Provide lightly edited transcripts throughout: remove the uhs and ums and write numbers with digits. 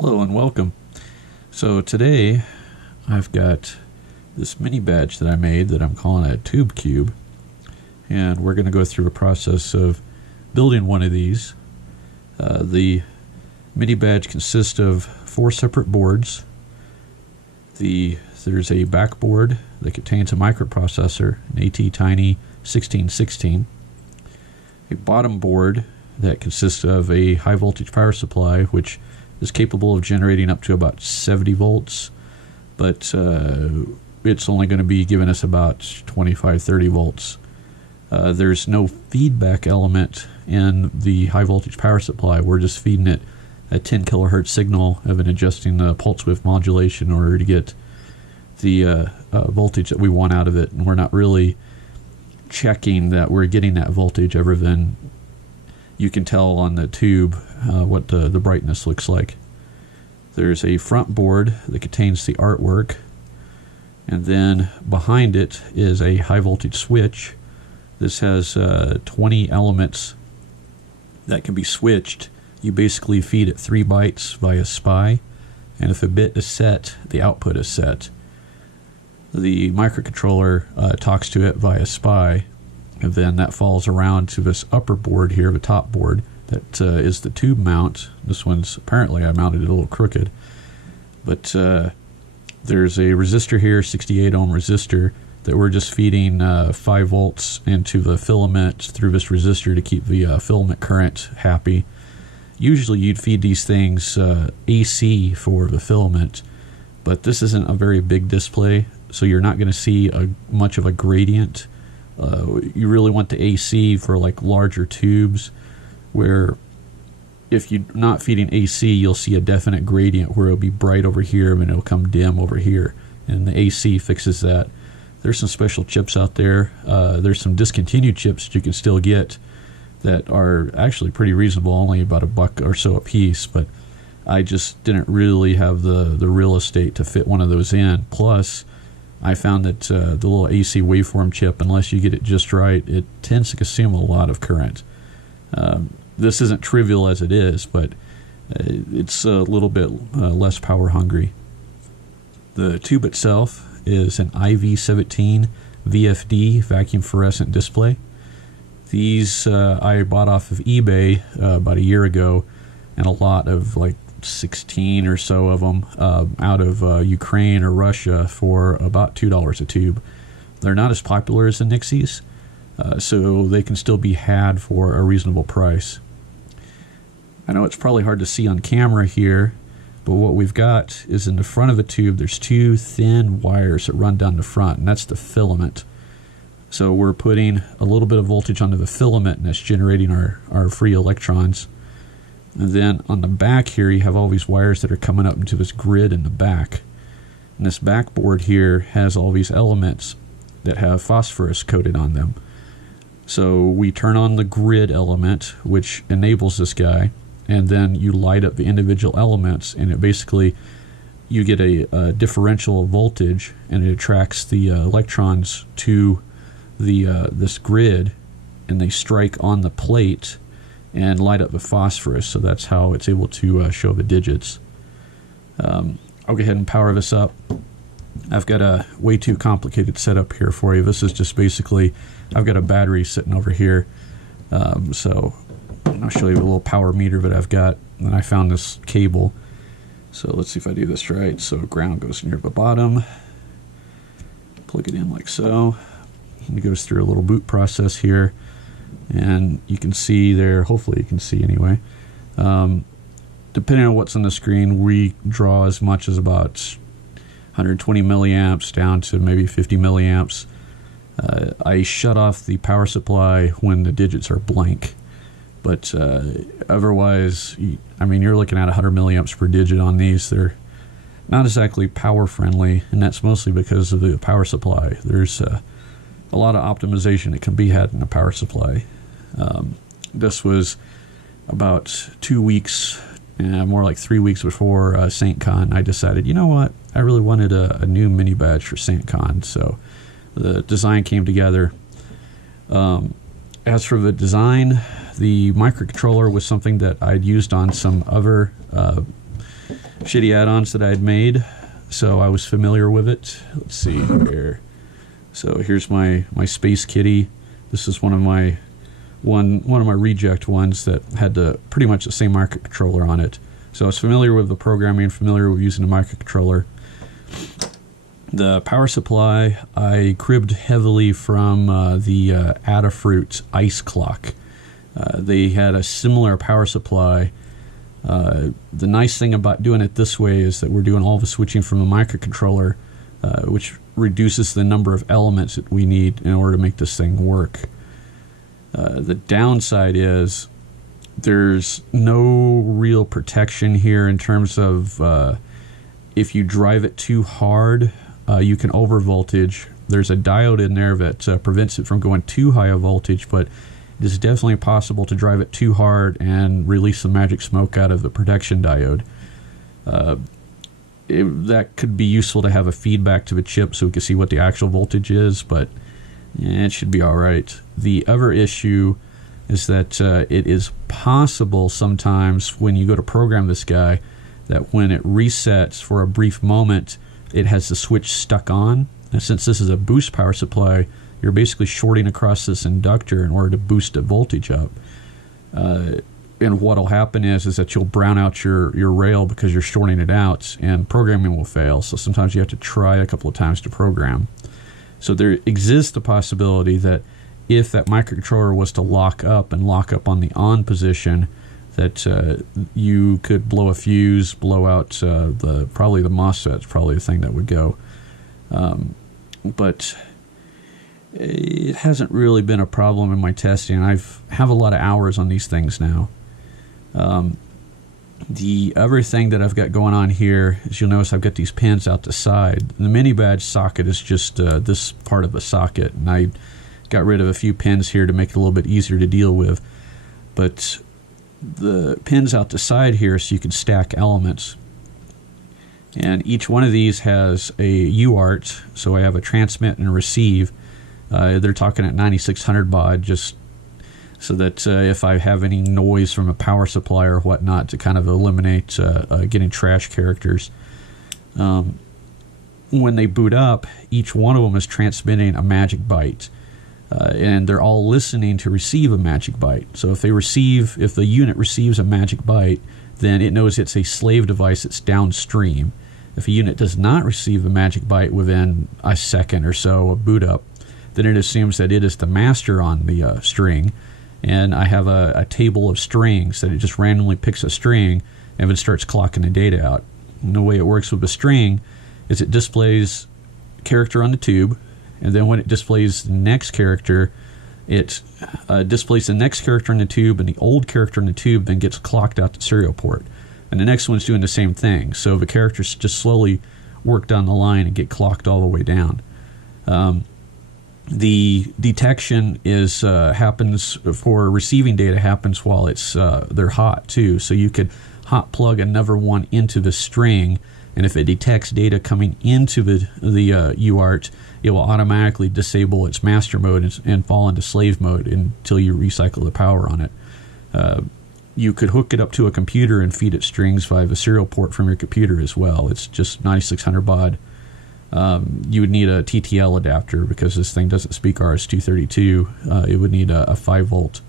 Hello and welcome. So today I've got this mini badge that I made that I'm calling a TubeCube, and we're going to go through a process of building one of these. The mini badge consists of 4 separate boards. There's a backboard that contains a microprocessor, an AT-Tiny 1616, a bottom board that consists of a high voltage power supply which is capable of generating up to about 70 volts, but it's only going to be giving us about 25-30 volts. There's no feedback element in the high voltage power supply. We're just feeding it a 10 kilohertz signal of an adjusting the pulse width modulation in order to get the voltage that we want out of it, and we're not really checking that we're getting that voltage other than you can tell on the tube what the brightness looks like. There's a front board that contains the artwork, and then behind it is a high voltage switch. This has 20 elements that can be switched. You basically feed it 3 bytes via SPI, and if a bit is set, the output is set. The microcontroller talks to it via SPI, and then that falls around to this upper board here, the top board, that is the tube mount. This one's apparently I mounted it a little crooked, but there's a resistor here, 68 ohm resistor, that we're just feeding 5 volts into the filament through this resistor to keep the filament current happy. Usually you'd feed these things AC for the filament, but this isn't a very big display, so you're not going to see much of a gradient. You really want the AC for like larger tubes, where if you're not feeding AC, you'll see a definite gradient where it'll be bright over here and it'll come dim over here, and the AC fixes that. There's some special chips out there. There's some discontinued chips that you can still get that are actually pretty reasonable, only about $1 or so a piece, but I just didn't really have the real estate to fit one of those in. Plus, I found that the little AC waveform chip, unless you get it just right, it tends to consume a lot of current. This isn't trivial as it is, but it's a little bit less power hungry. The tube itself is an IV17 VFD vacuum fluorescent display. These I bought off of eBay about a year ago, and a lot of like 16 or so of them out of Ukraine or Russia for about $2 a tube. They're not as popular as the Nixies, so they can still be had for a reasonable price. I know it's probably hard to see on camera here, but what we've got is in the front of the tube there's 2 thin wires that run down the front, and that's the filament. So we're putting a little bit of voltage onto the filament, and that's generating our free electrons. And then on the back here you have all these wires that are coming up into this grid in the back. And this backboard here has all these elements that have phosphorus coated on them. So we turn on the grid element, which enables this guy, and then you light up the individual elements, and it basically, you get a differential voltage, and it attracts the electrons to the this grid, and they strike on the plate and light up the phosphorus. So that's how it's able to show the digits. I'll go ahead and power this up. I've got a way too complicated setup here for you. This is just basically, I've got a battery sitting over here. So I'll show you a little power meter that I've got, and I found this cable. So let's see if I do this right. So ground goes near the bottom. Plug it in like so. It goes through a little boot process here, and you can see there, hopefully you can see anyway, depending on what's on the screen, we draw as much as about 120 milliamps down to maybe 50 milliamps. I shut off the power supply when the digits are blank, but otherwise, I mean, you're looking at 100 milliamps per digit on these. They're not exactly power friendly, and that's mostly because of the power supply. There's a lot of optimization that can be had in a power supply. This was about 2 weeks, more like 3 weeks before SaintCon. I decided, you know what, I really wanted a new mini badge for SaintCon, so the design came together. As for the design, the microcontroller was something that I'd used on some other shitty add-ons that I had made, so I was familiar with it. Let's see here. So here's my Space Kitty. This is one of my reject ones that had pretty much the same microcontroller on it. So I was familiar with the programming, familiar with using a microcontroller. The power supply, I cribbed heavily from the Adafruit Ice Clock. They had a similar power supply. The nice thing about doing it this way is that we're doing all the switching from the microcontroller, which reduces the number of elements that we need in order to make this thing work. The downside is there's no real protection here in terms of if you drive it too hard, you can overvoltage. There's a diode in there that prevents it from going too high a voltage, but it is definitely possible to drive it too hard and release the magic smoke out of the protection diode. That could be useful to have a feedback to the chip so we can see what the actual voltage is, but it should be all right. The other issue is that it is possible sometimes when you go to program this guy that when it resets for a brief moment, it has the switch stuck on. And since this is a boost power supply, you're basically shorting across this inductor in order to boost the voltage up. And what will happen is that you'll brown out your rail because you're shorting it out, and programming will fail. So sometimes you have to try a couple of times to program. So there exists the possibility that if that microcontroller was to lock up on the on position, that you could blow a fuse, blow out probably the MOSFET's probably the thing that would go. But it hasn't really been a problem in my testing. I have a lot of hours on these things now. The other thing that I've got going on here is you'll notice I've got these pins out the side. The minibadge socket is just this part of the socket, and I got rid of a few pins here to make it a little bit easier to deal with. But the pins out the side here so you can stack elements. And each one of these has a UART, so I have a transmit and a receive. They're talking at 9600 baud, just so that if I have any noise from a power supply or whatnot, to kind of eliminate getting trash characters. When they boot up, each one of them is transmitting a magic byte. And they're all listening to receive a magic byte. So if the unit receives a magic byte, then it knows it's a slave device that's downstream. If a unit does not receive a magic byte within a second or so of boot up, then it assumes that it is the master on the string. And I have a table of strings that it just randomly picks a string and then starts clocking the data out. And the way it works with the string is it displays character on the tube, and then when it displays the next character, it displays the next character in the tube, and the old character in the tube then gets clocked out to serial port. And the next one's doing the same thing. So the characters just slowly work down the line and get clocked all the way down. The detection happens for receiving data happens while they're hot too. So you could hot plug another one into the string, and if it detects data coming into the UART, it will automatically disable its master mode and fall into slave mode until you recycle the power on it. You could hook it up to a computer and feed it strings via the serial port from your computer as well. It's just 9600 baud. You would need a TTL adapter because this thing doesn't speak RS-232. It would need a 5 volt.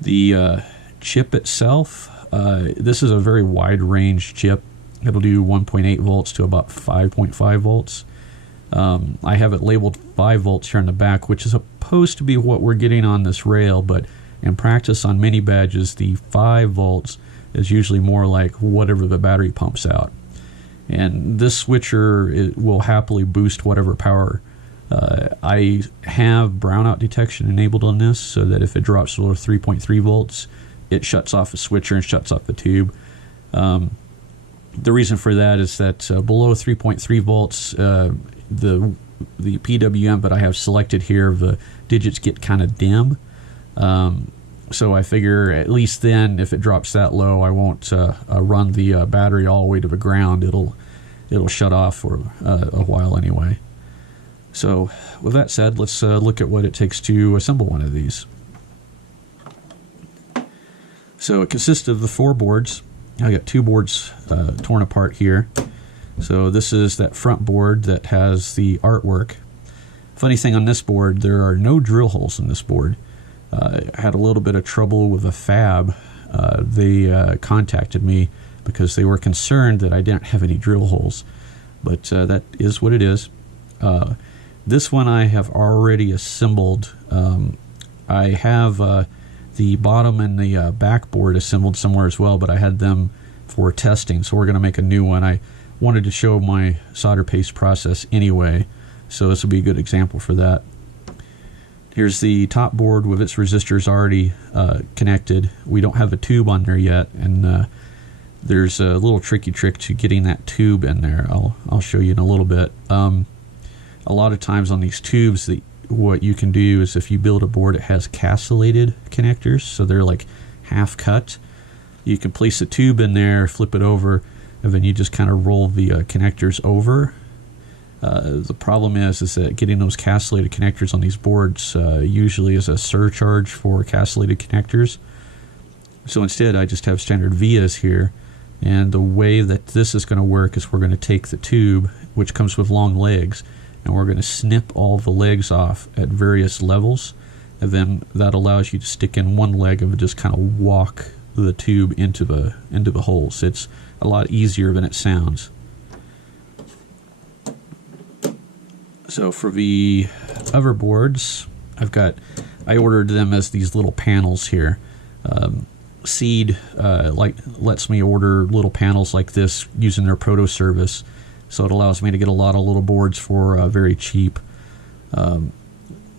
The chip itself, this is a very wide range chip. It'll do 1.8 volts to about 5.5 volts. I have it labeled 5 volts here on the back, which is supposed to be what we're getting on this rail, but in practice on mini badges, the 5 volts is usually more like whatever the battery pumps out. And this switcher will happily boost whatever power. I have brownout detection enabled on this so that if it drops below 3.3 volts, it shuts off the switcher and shuts off the tube. The reason for that is that below 3.3 volts, the PWM that I have selected here, the digits get kind of dim. So I figure at least then, if it drops that low, I won't run the battery all the way to the ground. It'll shut off for a while anyway. So with that said, let's look at what it takes to assemble one of these. So it consists of the 4 boards. I got two boards torn apart here. So this is that front board that has the artwork. Funny thing on this board, there are no drill holes in this board. I had a little bit of trouble with a fab. They contacted me because they were concerned that I didn't have any drill holes. But that is what it is. This one I have already assembled. I have the bottom and the backboard assembled somewhere as well, but I had them for testing, so we're going to make a new one. I wanted to show my solder paste process anyway, so this will be a good example for that. Here's the top board with its resistors already connected. We don't have a tube on there yet, and there's a little tricky trick to getting that tube in there. I'll show you in a little bit. A lot of times on these tubes, what you can do is if you build a board that has castellated connectors, so they're like half cut, you can place a tube in there, flip it over, and then you just kind of roll the connectors over. The problem is that getting those castellated connectors on these boards usually is a surcharge for castellated connectors. So instead I just have standard vias here, and the way that this is going to work is we're going to take the tube, which comes with long legs, and we're going to snip all the legs off at various levels, and then that allows you to stick in one leg and just kind of walk the tube into the holes. It's a lot easier than it sounds. So for the other boards, I ordered them as these little panels here. Seed lets me order little panels like this using their proto service, so it allows me to get a lot of little boards for very cheap. And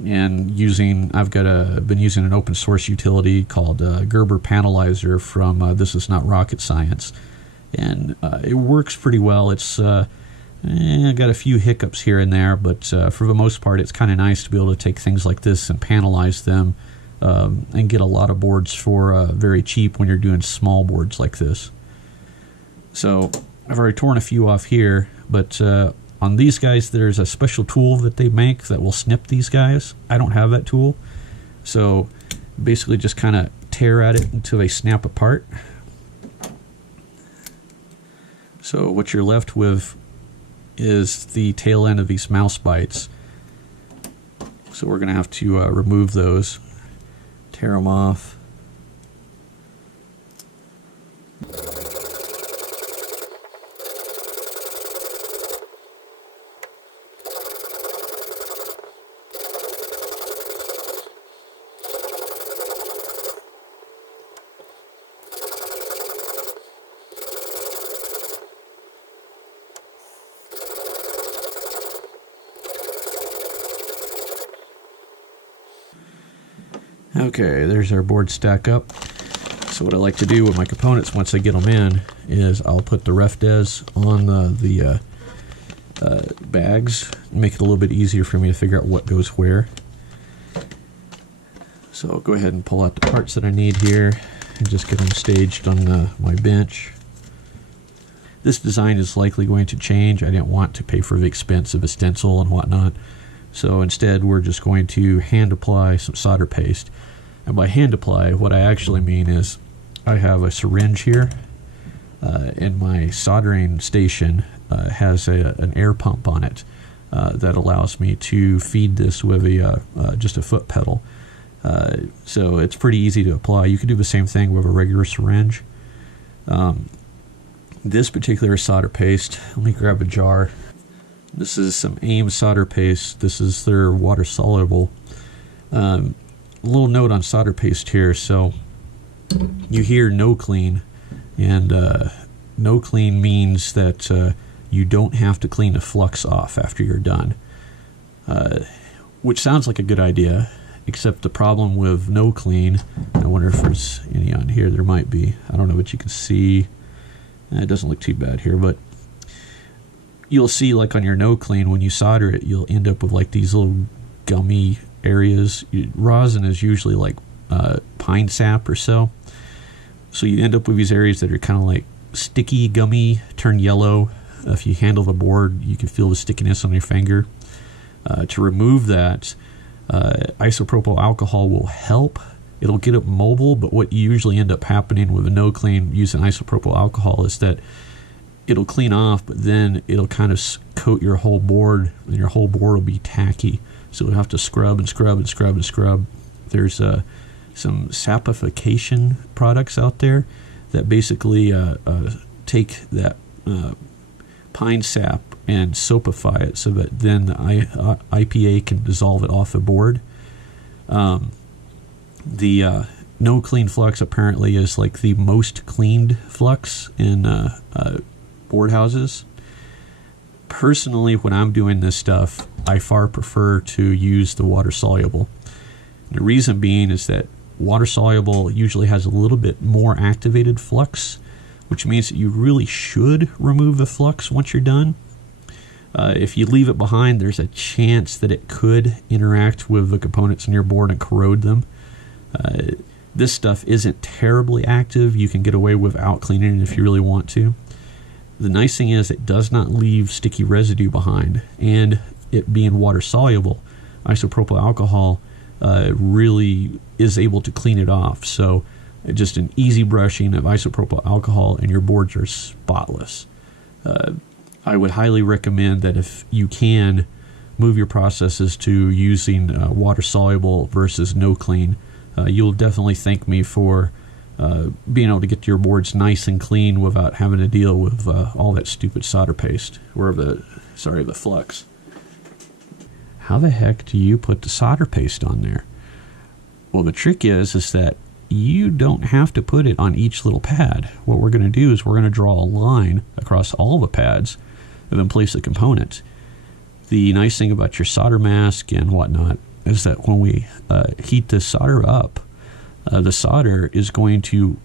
I've been using an open source utility called Gerber Panelizer from This Is Not Rocket Science, and it works pretty well. It's got a few hiccups here and there, but for the most part, it's kind of nice to be able to take things like this and panelize them and get a lot of boards for very cheap when you're doing small boards like this. So I've already torn a few off here, but on these guys, there's a special tool that they make that will snip these guys. I don't have that tool, so basically just kind of tear at it until they snap apart. So what you're left with is the tail end of these mouse bites. So we're going to have to remove those, tear them off. Okay, there's our board stack up. So what I like to do with my components once I get them in is I'll put the ref des on the bags, make it a little bit easier for me to figure out what goes where. So I'll go ahead and pull out the parts that I need here and just get them staged on my bench. This design is likely going to change. I didn't want to pay for the expense of a stencil and whatnot. So instead we're just going to hand apply some solder paste. And by hand apply, what I actually mean is I have a syringe here, and my soldering station has an air pump on it that allows me to feed this with just a foot pedal. So it's pretty easy to apply. You can do the same thing with a regular syringe. This particular solder paste, let me grab a jar. This is some AIM solder paste. This is their water soluble. A little note on solder paste here. So you hear no clean, and no clean means that you don't have to clean the flux off after you're done, which sounds like a good idea, except the problem with no clean, I wonder if there's any on here. There might be. I don't know what you can see. It doesn't look too bad here, but you'll see, like on your no clean, when you solder it, you'll end up with like these little gummy areas. Rosin is usually like pine sap or so you end up with these areas that are kind of like sticky, gummy, turn yellow. If you handle the board, you can feel the stickiness on your finger. To remove that, isopropyl alcohol will help, it'll get up mobile, but what usually end up happening with a no clean using isopropyl alcohol is that it'll clean off, but then it'll kind of coat your whole board, and your whole board will be tacky. So you'll have to scrub and scrub and scrub and scrub. There's some sapification products out there that basically take that pine sap and soapify it so that then the IPA can dissolve it off the board. The no clean flux apparently is like the most cleaned flux in board houses. Personally, when I'm doing this stuff, I far prefer to use the water soluble. The reason being is that water soluble usually has a little bit more activated flux, which means that you really should remove the flux once you're done. If you leave it behind, there's a chance that it could interact with the components on your board and corrode them. This stuff isn't terribly active. You can get away without cleaning it if you really want to. The nice thing is it does not leave sticky residue behind, and it being water soluble, isopropyl alcohol really is able to clean it off. So just an easy brushing of isopropyl alcohol and your boards are spotless. I would highly recommend that if you can, move your processes to using water soluble versus no clean. You'll definitely thank me for being able to get your boards nice and clean without having to deal with all that stupid solder paste, or the flux. How the heck do you put the solder paste on there? Well, the trick is that you don't have to put it on each little pad. What we're going to do is we're going to draw a line across all the pads and then place the component. The nice thing about your solder mask and whatnot is that when we heat this solder up, the solder is going to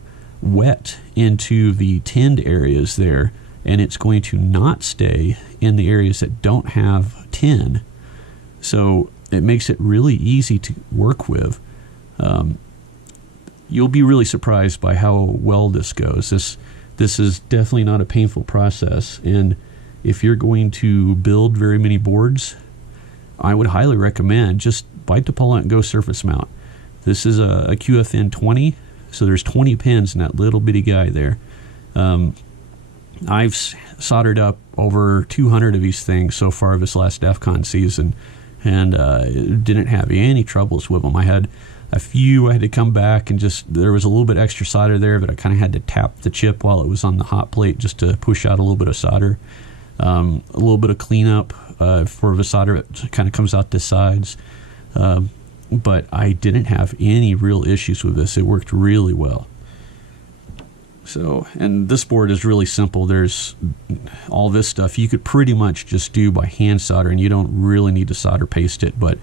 wet into the tinned areas there, and it's going to not stay in the areas that don't have tin. So it makes it really easy to work with. You'll be really surprised by how well this goes. This is definitely not a painful process, and if you're going to build very many boards, I would highly recommend just bite the bullet and go surface mount. This is a QFN 20, so there's 20 pins in that little bitty guy there. I've soldered up over 200 of these things so far this last DEF CON season, and didn't have any troubles with them. I had a few I had to come back and there was a little bit extra solder there, but I kind of had to tap the chip while it was on the hot plate just to push out a little bit of solder. A little bit of cleanup for the solder that kind of comes out the sides. But I didn't have any real issues with this. It worked really well. So, and this board is really simple. There's all this stuff you could pretty much just do by hand soldering. You don't really need to solder paste it, but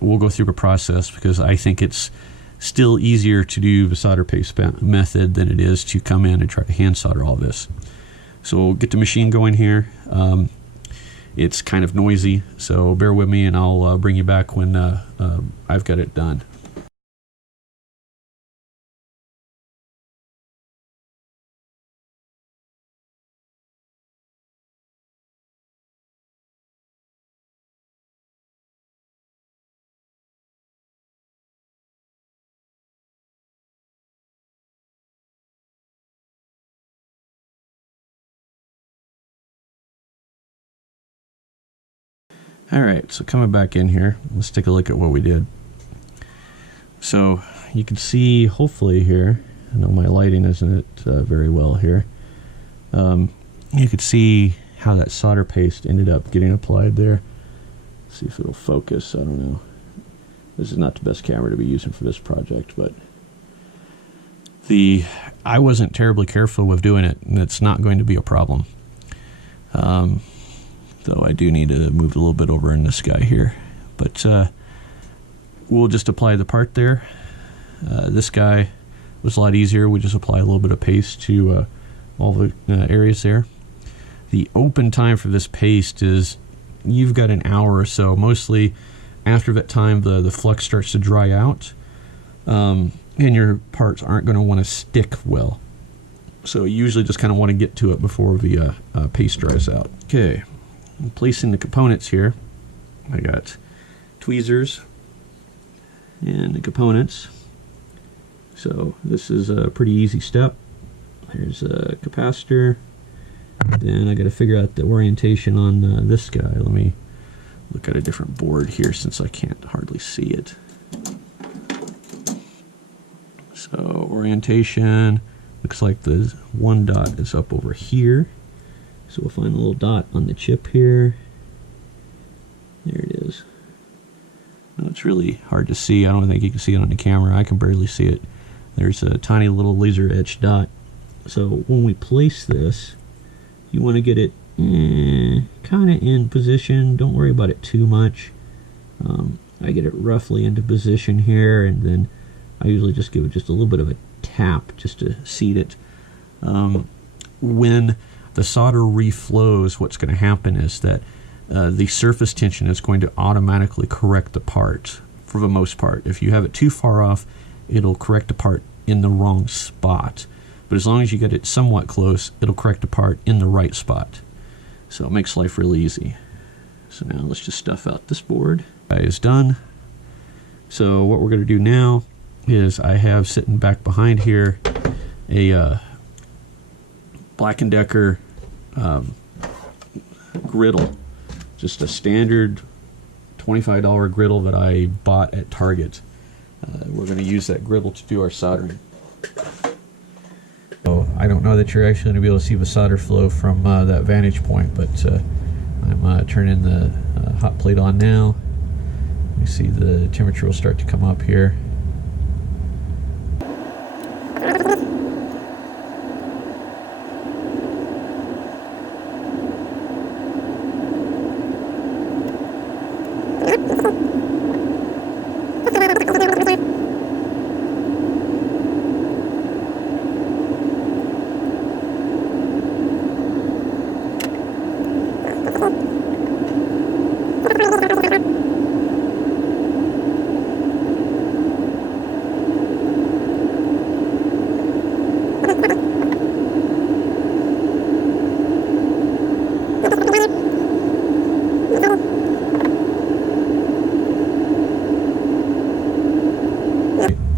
we'll go through the process because I think it's still easier to do the solder paste method than it is to come in and try to hand solder all this. So we'll get the machine going here. It's kind of noisy, so bear with me and I'll bring you back when I've got it done. Alright, so coming back in here, let's take a look at what we did. So you can see, hopefully here, I know my lighting isn't very well here, you can see how that solder paste ended up getting applied there. Let's see if it'll focus, I don't know. This is not the best camera to be using for this project, but I wasn't terribly careful with doing it, and it's not going to be a problem. Though I do need to move a little bit over in this guy here. But we'll just apply the part there. This guy was a lot easier. We just apply a little bit of paste to all the areas there. The open time for this paste is, you've got an hour or so. Mostly after that time the flux starts to dry out, and your parts aren't going to want to stick well. So you usually just kind of want to get to it before the paste dries out. Okay. I'm placing the components here. I got tweezers and the components. So this is a pretty easy step. There's a capacitor. Then I got to figure out the orientation on this guy. Let me look at a different board here since I can't hardly see it. So orientation, looks like the one dot is up over here. So we'll find a little dot on the chip here. There it is. Now it's really hard to see. I don't think you can see it on the camera. I can barely see it. There's a tiny little laser etched dot. So when we place this, you want to get it kind of in position. Don't worry about it too much. I get it roughly into position here, and then I usually just give it just a little bit of a tap just to seat it. When the solder reflows, what's going to happen is that the surface tension is going to automatically correct the part for the most part. If you have it too far off, it'll correct the part in the wrong spot. But as long as you get it somewhat close, it'll correct the part in the right spot. So it makes life really easy. So now let's just stuff out this board. That is done. So what we're going to do now is I have sitting back behind here a Black & Decker griddle. Just a standard $25 griddle that I bought at Target. We're going to use that griddle to do our soldering. So I don't know that you're actually going to be able to see the solder flow from that vantage point, but I'm turning the hot plate on now. You see the temperature will start to come up here.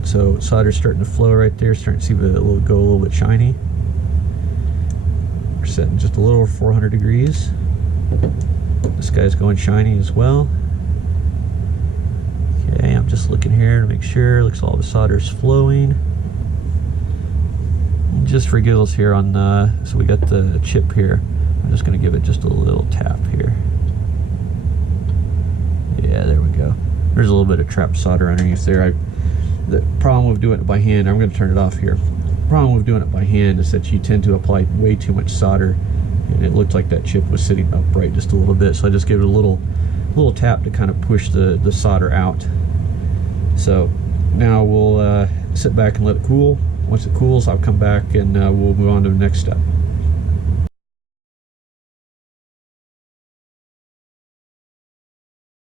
So solder's starting to flow right there, starting to see it go a little bit shiny. We're setting just a little over 400 degrees. This guy's going shiny as well. Okay, I'm just looking here to make sure. Looks all the solder's flowing. And just for giggles here on so we got the chip here. I'm just going to give it just a little tap here. Yeah, there we go. There's a little bit of trapped solder underneath there. The problem with doing it by hand, I'm going to turn it off here. The problem with doing it by hand is that you tend to apply way too much solder, and it looked like that chip was sitting upright just a little bit, so I just give it a little tap to kind of push the solder out. So now we'll sit back and let it cool. Once it cools, I'll come back and we'll move on to the next step.